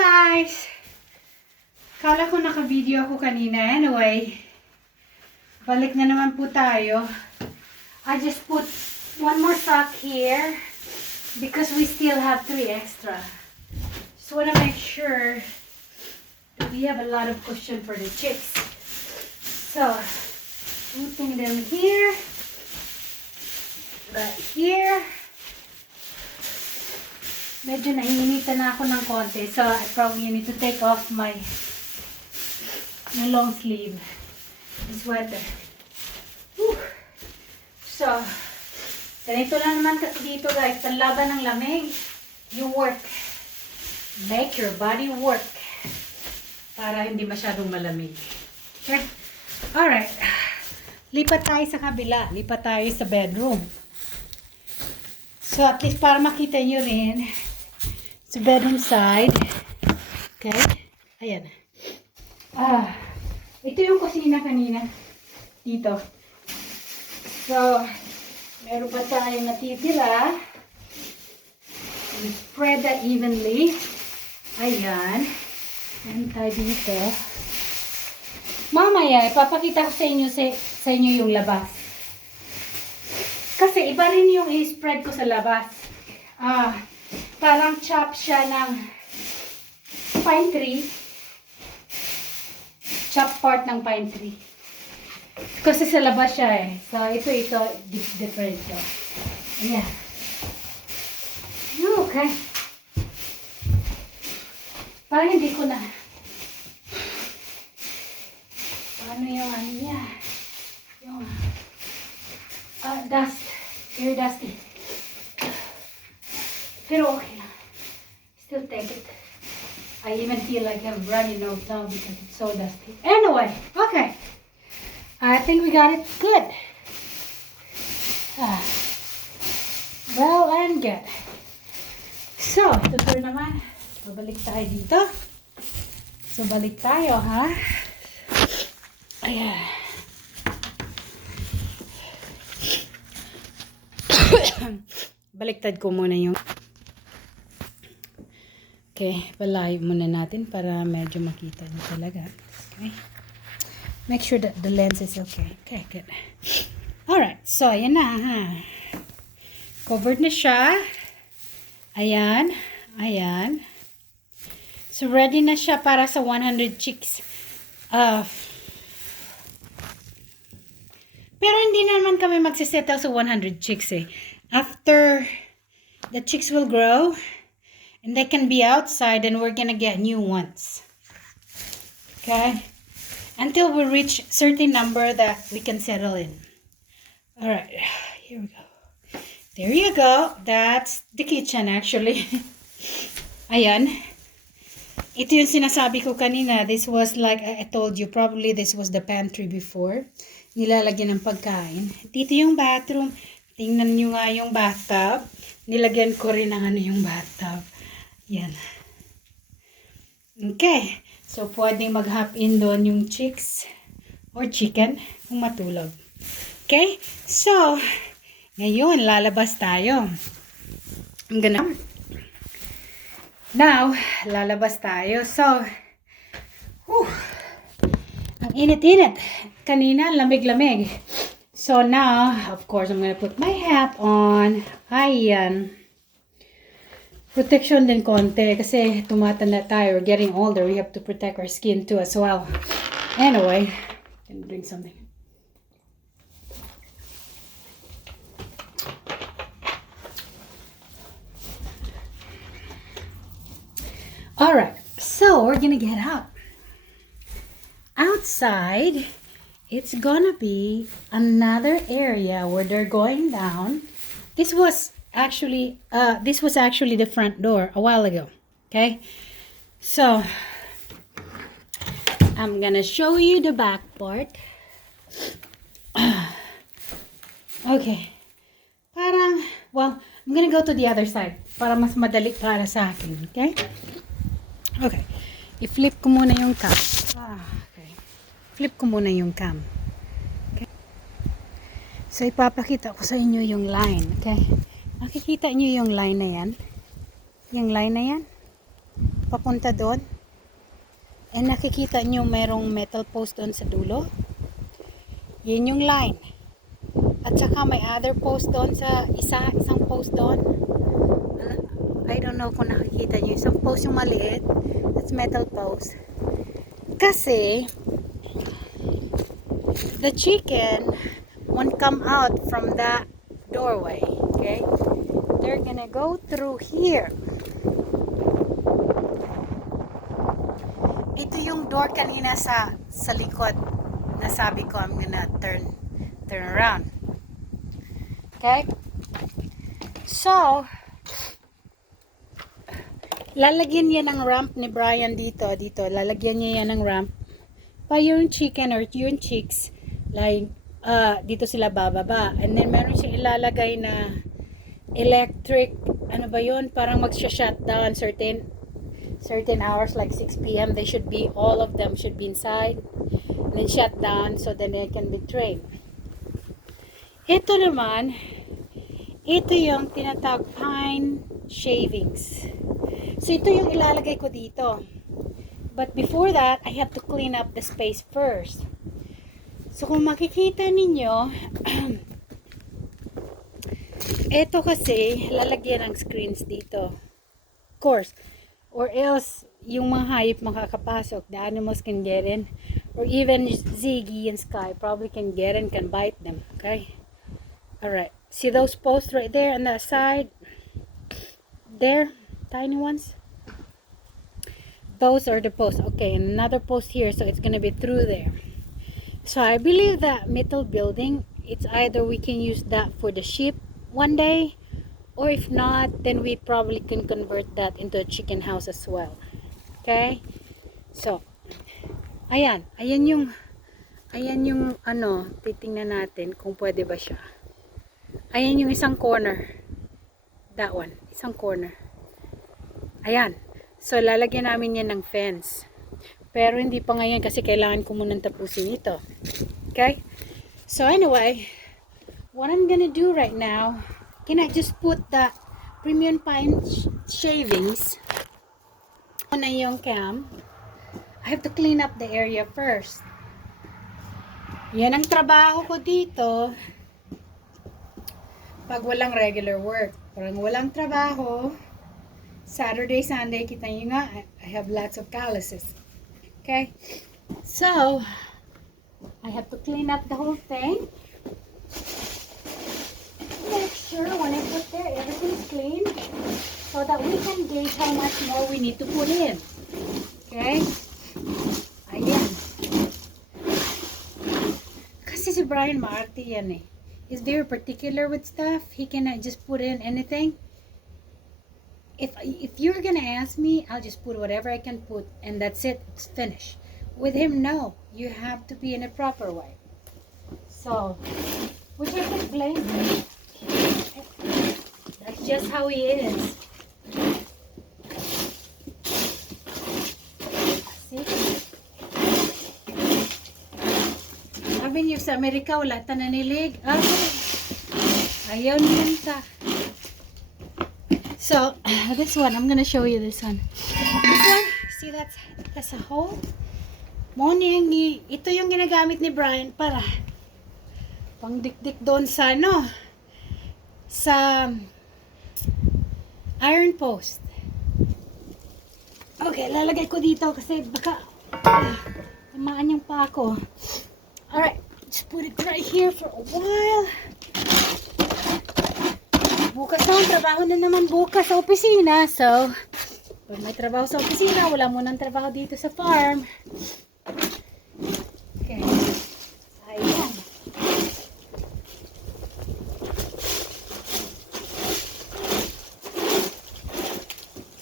guys! Kala ko naka-video ako kanina. Anyway, balik na naman po tayo. I just put one more sock here because we still have 3 extra. Just want to make sure that we have a lot of cushion for the chicks. So, putting them here, right here. Medyo naiinitan na ako ng konti, so I probably need to take off my long sleeve sweater. Whew. So, ganito lang naman kasi dito guys, panlaban ng lamig, you work. Make your body work para hindi masyadong malamig. Okay? Alright. Lipat tayo sa kabila. Lipat tayo sa bedroom. So, at least para makita nyo rin sa bedroom side. Okay? Ayan. Ito yung kusina kanina. Dito. So, meron pa tayong natitira. Spread that evenly. Ayan. Meron tayo dito. Mamaya, ipapakita ko sa inyo yung labas. Kasi iba rin yung i-spread ko sa labas. Parang chop siya ng pine tree. Chop part ng pine tree. Kasi sa labas siya eh. So, ito, different. So, ayan. Okay. Parang hindi ko na. Ano yung ano niya? Yung dust. Very dusty. Pero okay lang. Still take it. I even feel like I'm running nose now because it's so dusty. Anyway, okay. I think we got it good. Well and good. So, ito naman. Babalik tayo dito. So, balik tayo, ha? Ayan. Baliktad ko muna yung palayo muna natin para medyo makita nyo talaga. Okay. Make sure that the lens is okay. Okay, good. Alright, so ayan na, ha. Covered na siya. Ayan. Ayan. So, ready na siya para sa 100 chicks. Pero hindi naman kami magsisettle sa 100 chicks eh. After the chicks will grow and they can be outside and we're gonna get new ones. Okay? Until we reach certain number that we can settle in. Alright. Here we go. There you go. That's the kitchen actually. Ayan. Ito yung sinasabi ko kanina. This was like I told you. Probably this was the pantry before. Nilalagyan ng pagkain. Dito yung bathroom. Tingnan nyo nga yung bathtub. Nilagyan ko rin ng yung bathtub. Yan. Okay. So, pwedeng mag-hop in doon yung chicks or chicken kung matulog. Okay? So, ngayon, lalabas tayo. Now, lalabas tayo. So, ang init-init. Kanina, lamig-lamig. So now, of course, I'm gonna put my hat on. Ayan. Protection din konti kasi tumatanda tayo. We're getting older. We have to protect our skin too as well. Anyway, can drink something. Alright, so we're gonna get out. Outside, it's gonna be another area where they're going down. This was actually the front door a while ago. Okay, so I'm gonna show you the back part. Okay, well, I'm gonna go to the other side para mas madali para sa akin. Okay, okay, i-flip ko muna yung cam. Flip ko muna yung cam. Okay. So, ipapakita ko sa inyo yung line. Okay. Makikita nyo yung line na yan? Yung line na yan? papunta doon. And nakikita nyo merong metal post doon sa dulo. Yun yung line. At saka may other post doon sa isang post doon. I don't know kung nakikita nyo. Isang post yung maliit. That's metal post. Kasi the chicken won't come out from that doorway. Okay? They're gonna go through here. Ito yung door kanina sa likod. Nasabi ko I'm gonna turn around. Okay? So, lalagyan niya ng ramp ni Brian dito. Lalagyan niya yan ng ramp. Pa yung chicken or yung chicks, like, dito sila bababa. And then, meron siya ilalagay na electric, ano ba yun? Parang magsha-shutdown certain hours, like 6 p.m. They should be, all of them should be inside. And then shut down so then they can be trained. Ito naman, ito yung tinatawag pine shavings. So, ito yung ilalagay ko dito. But before that, I have to clean up the space first. So, kung makikita ninyo, ito kasi, lalagyan ng screens dito. Of course. Or else, yung mga hayop makakapasok. The animals can get in. Or even Ziggy and Sky probably can get in, can bite them. Okay? Alright. See those posts right there on that side? There? Tiny ones? Those are the posts. Okay, and another post here, so it's gonna be through there. So I believe that metal building, it's either we can use that for the sheep one day, or if not, then we probably can convert that into a chicken house as well. Okay? So, ayan yung ano, titingnan natin kung pwede ba siya. Ayan yung isang corner. That one, isang corner. Ayan. So, lalagyan namin yan ng fence. Pero hindi pa ngayon kasi kailangan ko munang tapusin ito. Okay? So, anyway, what I'm gonna do right now, can I just put the premium pine shavings on yung cam? I have to clean up the area first. Yan ang trabaho ko dito pag walang regular work. Parang walang trabaho, Saturday, Sunday, kita nyo nga, I have lots of calluses. Okay? So, I have to clean up the whole thing. Make sure when I put there, everything's clean so that we can gauge how much more we need to put in. Okay? Ayan. Kasi si Brian maarte yan eh. He's very particular with stuff. He cannot just put in anything. If you're gonna ask me, I'll just put whatever I can put and that's it. It's finished. With him, no. You have to be in a proper way. So, which I can blame him. That's just how he is. See? Sabi niyo sa Amerika, wala ta nanilig. Ayaw niyan ta. So, this one, I'm gonna show you this one. This one, see that's a hole. Ito yung ginagamit ni Brian para pangdikdik doon sa sa iron post. Okay, lalagay ko dito kasi baka tamaan yung pa ako. Alright, just put it right here for a while. Bukas na, trabaho na naman bukas sa opisina. So, pag may trabaho sa opisina, wala mo nang trabaho dito sa farm. Okay. Ayan.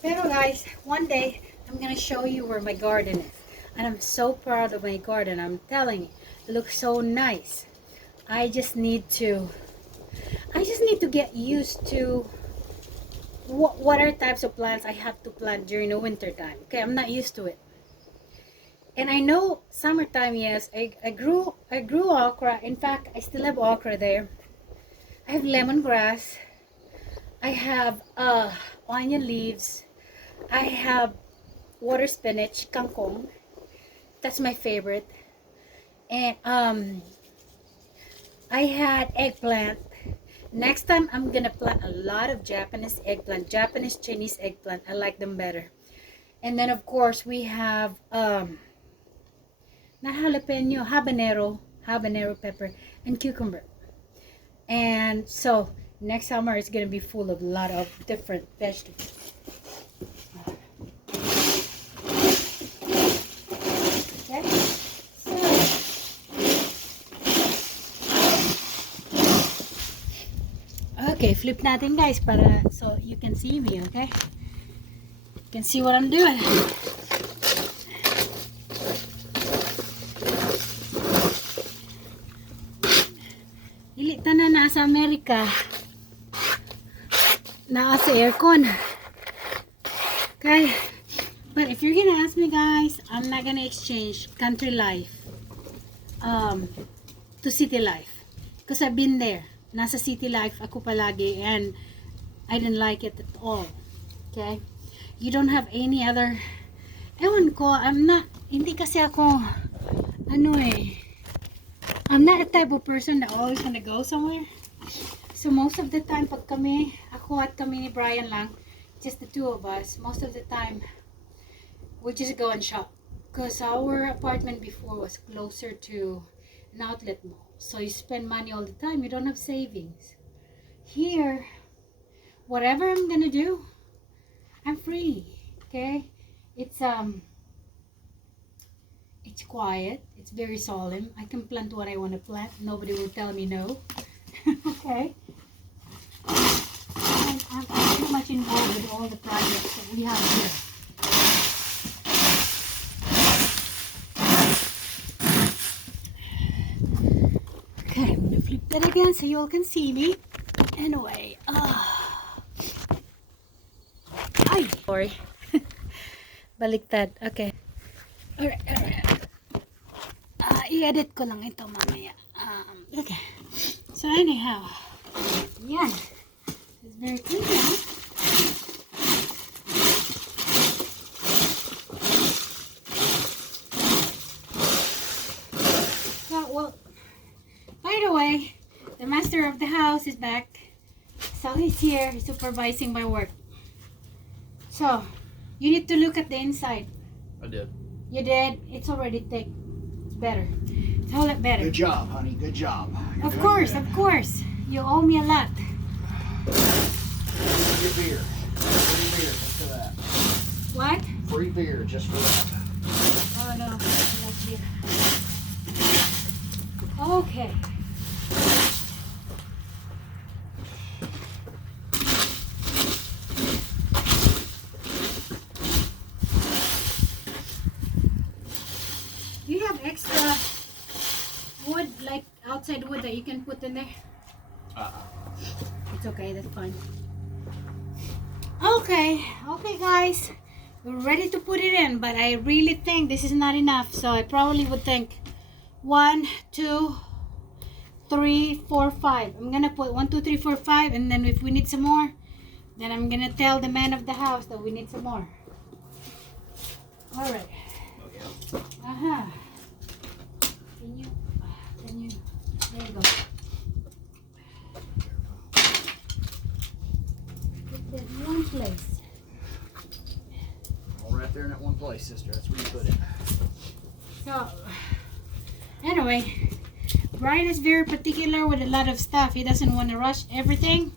Pero guys, one day, I'm gonna show you where my garden is. And I'm so proud of my garden. I'm telling you, it looks so nice. I just need to get used to what are types of plants I have to plant during the winter time. Okay, I'm not used to it. And I know summertime, yes, I grew okra. In fact, I still have okra there. I have lemongrass. I have onion leaves. I have water spinach, kangkong. That's my favorite. And I had eggplant. Next time I'm gonna plant a lot of Japanese eggplant, Japanese Chinese eggplant. I like them better. And then of course we have not jalapeno, habanero pepper, and cucumber. And so next summer it's gonna be full of a lot of different vegetables. Okay, okay, flip natin guys para so you can see me, okay? You can see what I'm doing. Dili tanan na sa Amerika. Naa sa aircon. Okay? But if you're gonna ask me guys, I'm not gonna exchange country life to city life. Because I've been there. Nasa city life ako palagi and I didn't like it at all. Okay? You don't have any other, ewan ko, hindi kasi ako, I'm not a type of person that always wanna go somewhere. So most of the time, pag ako at kami ni Brian lang, just the two of us, most of the time, we just go and shop. Because our apartment before was closer to an outlet mall. So you spend money all the time, you don't have savings. Here, whatever I'm gonna do, I'm free, okay? It's quiet, it's very solemn. I can plant what I want to plant. Nobody will tell me no. Okay? And I'm pretty much involved with all the projects that we have here. Okay, I'm gonna flip that again so you all can see me. Anyway, ay, sorry. Baliktad. Okay. Alright. I-edit ko lang ito mamaya. Okay. So anyhow, yan. It's very clean now. So, well, by the way, the master of the house is back. So he's here supervising my work. So, you need to look at the inside. I did. You did? It's already thick. It's better. It's a whole lot better. Good job, honey. Good job. Of course. You owe me a lot. Free beer. Free beer just for that. What? Free beer just for that. Oh no, not here. Okay. Do you have extra wood, like outside wood that you can put in there? It's okay, that's fine. Okay, guys. We're ready to put it in, but I really think this is not enough. So I probably would think 1, 2, 3, 4, 5. I'm gonna put 1, 2, 3, 4, 5, and then if we need some more, then I'm gonna tell the man of the house that we need some more. All right. Can you, there you go. Put that in one place. All right there in that one place, sister. That's where you put it. So, anyway, Brian is very particular with a lot of stuff. He doesn't want to rush everything.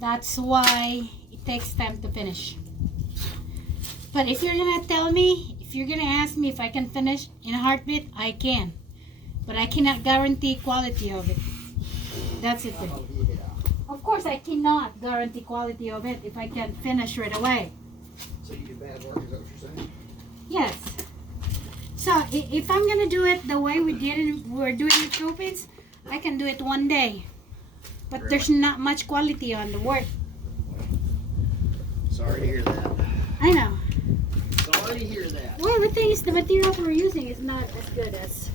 That's why it takes time to finish. But if you're gonna tell me, if you're gonna ask me if I can finish in a heartbeat, I can. But I cannot guarantee quality of it. That's it. Of course, I cannot guarantee quality of it if I can't finish right away. So you do bad work, is that what you're saying? Yes. So if I'm gonna do it the way we're doing in the Philippines, I can do it one day. But Really? There's not much quality on the work. Sorry to hear that. I know. Sorry to hear that. Well, the thing is, the material we're using is not as good as,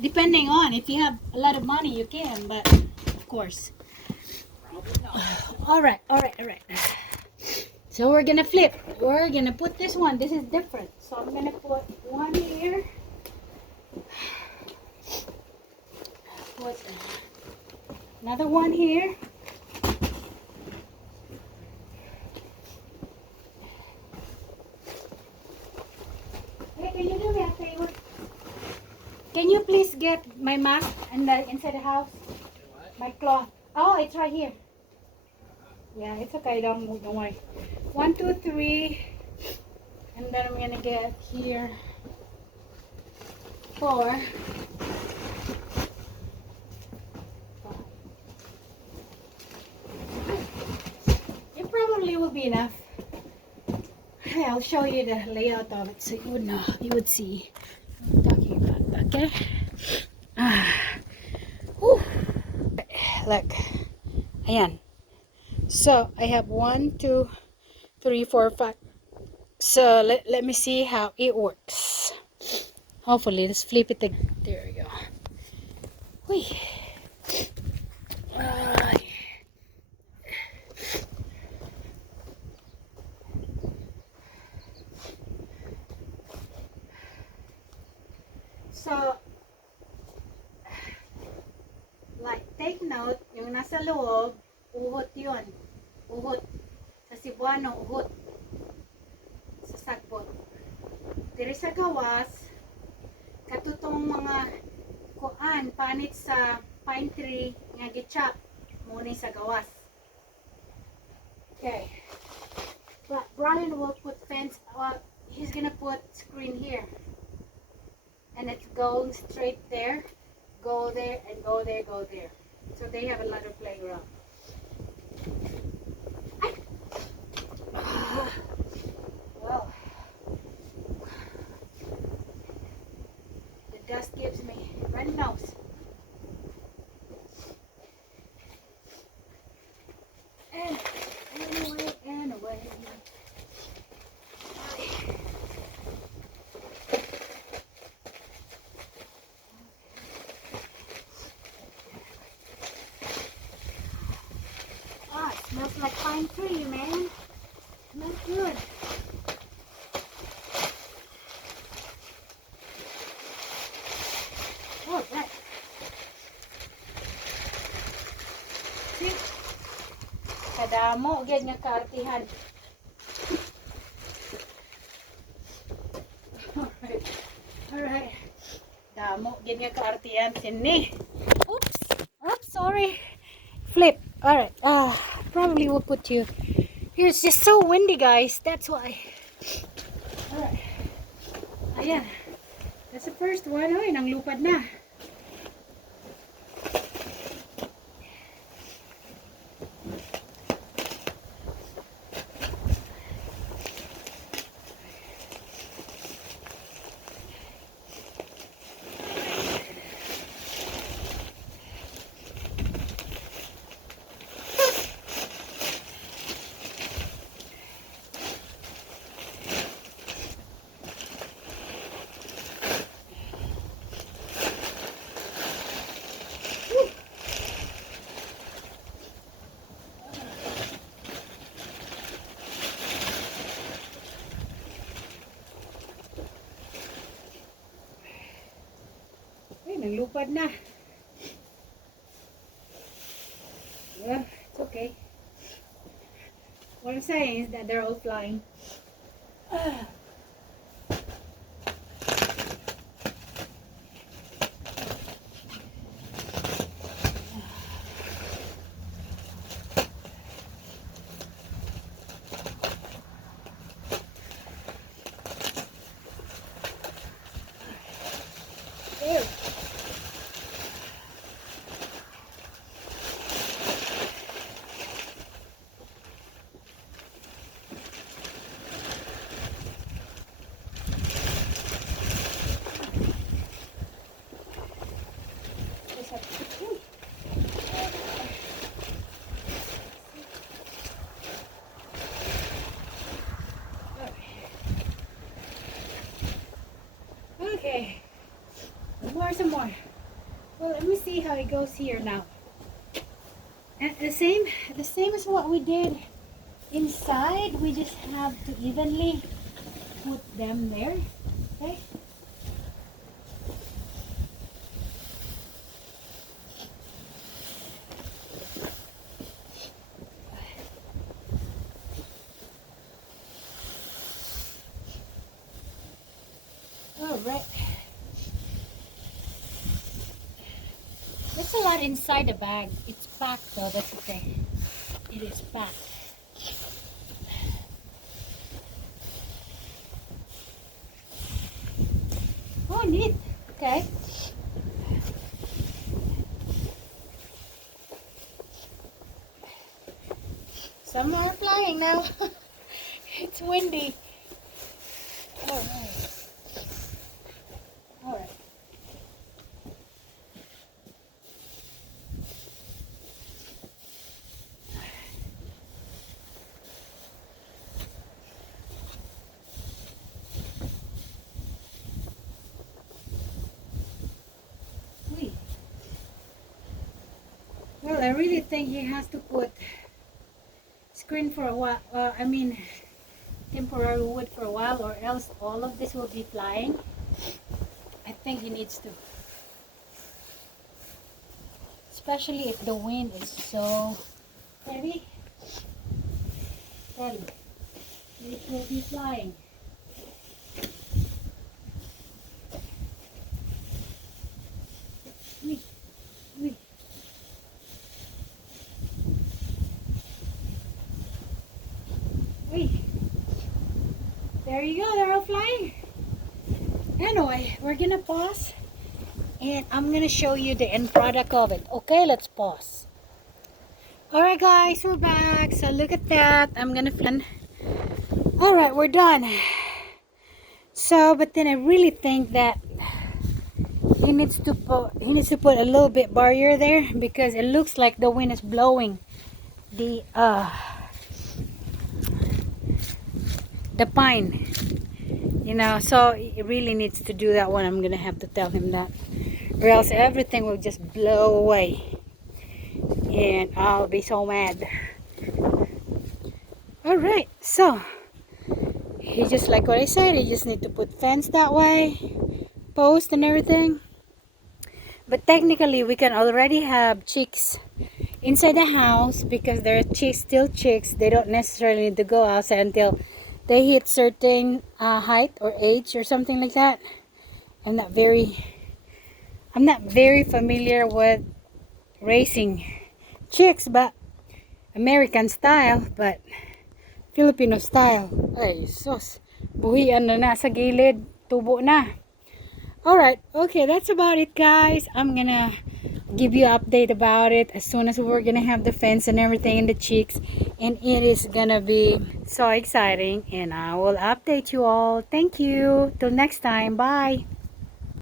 depending on, if you have a lot of money, you can, but of course. All right. So we're gonna flip. We're gonna put this one. This is different. So I'm gonna put one here. Put another one here. Hey, can you do me a favor? Can you please get my mask and inside the house? My cloth. Oh, it's right here. Yeah, it's okay. Don't worry. 1, 2, 3, and then I'm gonna get here 4. It probably will be enough. I'll show you the layout of it so you would know. You would see what I'm talking about. Okay. Whew. Look. Ayan. So I have 1, 2, 3, 4, 5. So let me see how it works. Hopefully, let's flip it again. There we go. Whee. So, like, take note, yung nasa loob, uhot yun. Uhot. Sa Cebuano, uhot. Sa sagbot. Diri sa gawas, katutong mga kuan, panit sa pine tree, nga gichap, muna sa gawas. Okay. But Brian will put fence, he's gonna put screen here. And it's going straight there, go there, and go there, go there. So they have a lot of playground. Well, the dust gives me runny nose. And anyway. It smells like pine tree, man. Smells good. Oh, right. See? Kadamo, gyan nga kaartihan. Alright. Damo, gyan nga kaartihan. Sini. Oops, sorry. Flip. Alright. Probably will put you here. It's just so windy, guys. That's why. Alright. Ayan. That's the first one. Ay, nang lupad na. Naglupad na. Well, it's okay. What I'm saying is that they're all flying. There. Okay. Some more. Well, let me see how it goes here now. And the same as what we did inside, we just have to evenly put them there. Okay. All right. There's a lot inside the bag. It's packed though. That's okay. It is packed. Oh, neat. Okay. Some are flying now. It's windy. All right. All right. Wait. Well, I really think he has to put screen for a while. I mean, temporary wood for a while, or else all of this will be flying. I think he needs to. Especially if the wind is so heavy. Steady. It will be flying. Wait, wait. Wait. There you go, they're all flying. Anyway, we're gonna pause and I'm gonna show you the end product of it. Okay, let's pause. Alright guys, we're back. So look at that. I'm gonna flip. Alright, we're done. So, but then I really think that he needs to put a little bit barrier there, because it looks like the wind is blowing the pine, you know. So it really needs to do that one. I'm gonna have to tell him that, or else everything will just blow away and I'll be so mad. All right, so he just, like what I said, he just need to put fence that way, post and everything. But technically we can already have chicks inside the house, because they're still chicks. They don't necessarily need to go outside until they hit certain height or age or something like that. I'm not very familiar with raising chicks, but American style, but Filipino style. Ay, sus. Buhian na sa gilid. Tubo na. Alright, okay, that's about it guys. I'm gonna give you an update about it as soon as we're gonna have the fence and everything and the chicks, and it is gonna be so exciting, and I will update you all. Thank you. Till next time. Bye.